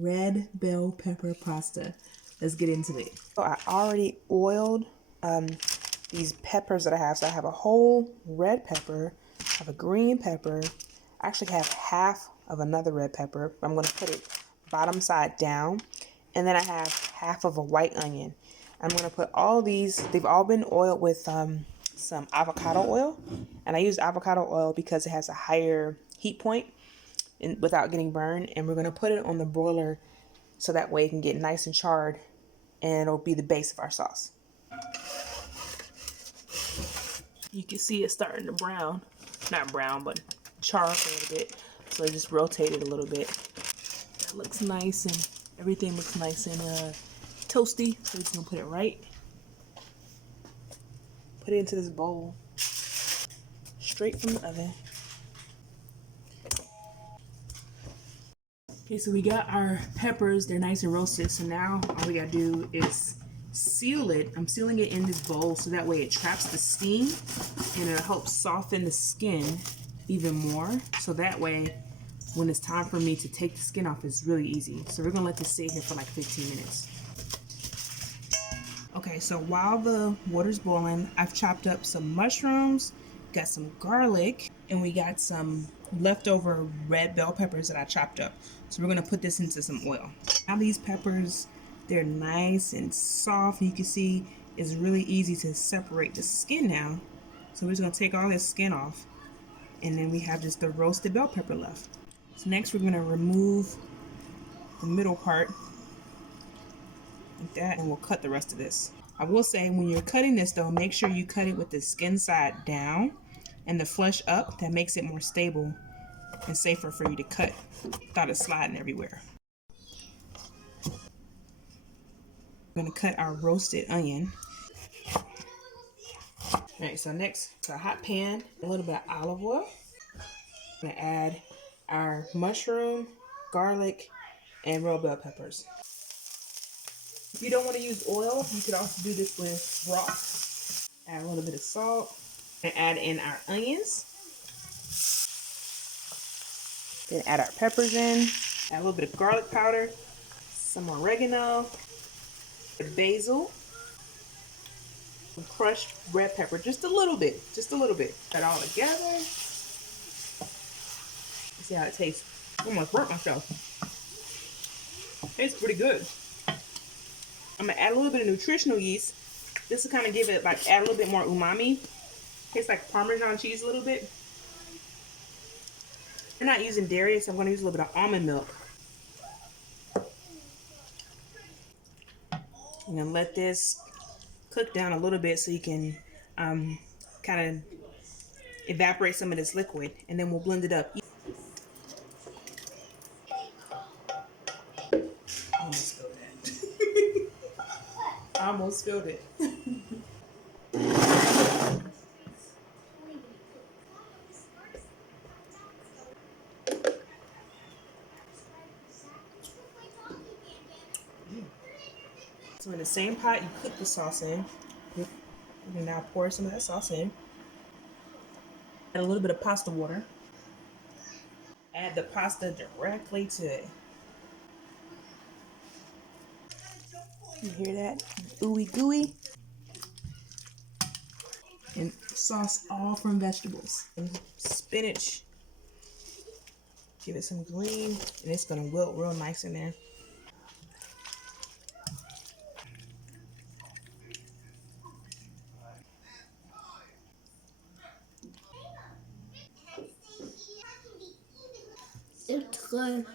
red bell pepper pasta. Let's get into it. So I already oiled these peppers that I have. So I have a whole red pepper, I have a green pepper. I actually have half of another red pepper. I'm going to put it bottom side down. And then I have half of a white onion. I'm going to put all these, they've all been oiled with some avocado oil. And I use avocado oil because it has a higher heat point without getting burned. And we're going to put it on the broiler so that way it can get nice and charred and it'll be the base of our sauce. You can see it starting to brown. Not brown, but char up a little bit. So I just rotate it a little bit. That looks nice and everything looks nice and toasty. So we're just gonna put it right. Put it into this bowl. Straight from the oven. Okay, so we got our peppers. They're nice and roasted. So now all we gotta do is seal it. I'm sealing it in this bowl so that way it traps the steam and it'll help soften the skin even more. So that way when it's time for me to take the skin off, it's really easy. So we're gonna let this sit here for like 15 minutes. Okay, so while the water's boiling, I've chopped up some mushrooms, got some garlic, and we got some leftover red bell peppers that I chopped up. So we're gonna put this into some oil. Now these peppers, they're nice and soft. You can see it's really easy to separate the skin now. So we're just gonna take all this skin off, and then we have just the roasted bell pepper left. So next we're gonna remove the middle part like that, and we'll cut the rest of this. I will say when you're cutting this though, make sure you cut it with the skin side down and the flesh up. That makes it more stable and safer for you to cut without it sliding everywhere. We're gonna cut our roasted onion. All right, so next to a hot pan, a little bit of olive oil. I'm gonna add our mushroom, garlic, and red bell peppers. If you don't want to use oil, you could also do this with broth. Add a little bit of salt and add in our onions. Then add our peppers in. Add a little bit of garlic powder, some oregano, basil, some crushed red pepper, just a little bit, Cut it all together. Let's see how it tastes. I almost burnt myself. Tastes pretty good. I'm gonna add a little bit of nutritional yeast. This will kind of give it like add a little bit more umami. Tastes like Parmesan cheese a little bit. We're not using dairy, so I'm gonna use a little bit of almond milk. I'm gonna let this cook down a little bit so you can kind of evaporate some of this liquid, and then we'll blend it up. I almost spilled that. I almost spilled it. So in the same pot you cook the sauce in, you can now pour some of that sauce in. Add a little bit of pasta water. Add the pasta directly to it. You hear that? Ooey gooey. And sauce all from vegetables. And spinach. Give it some green, and it's gonna wilt real nice in there. It's good.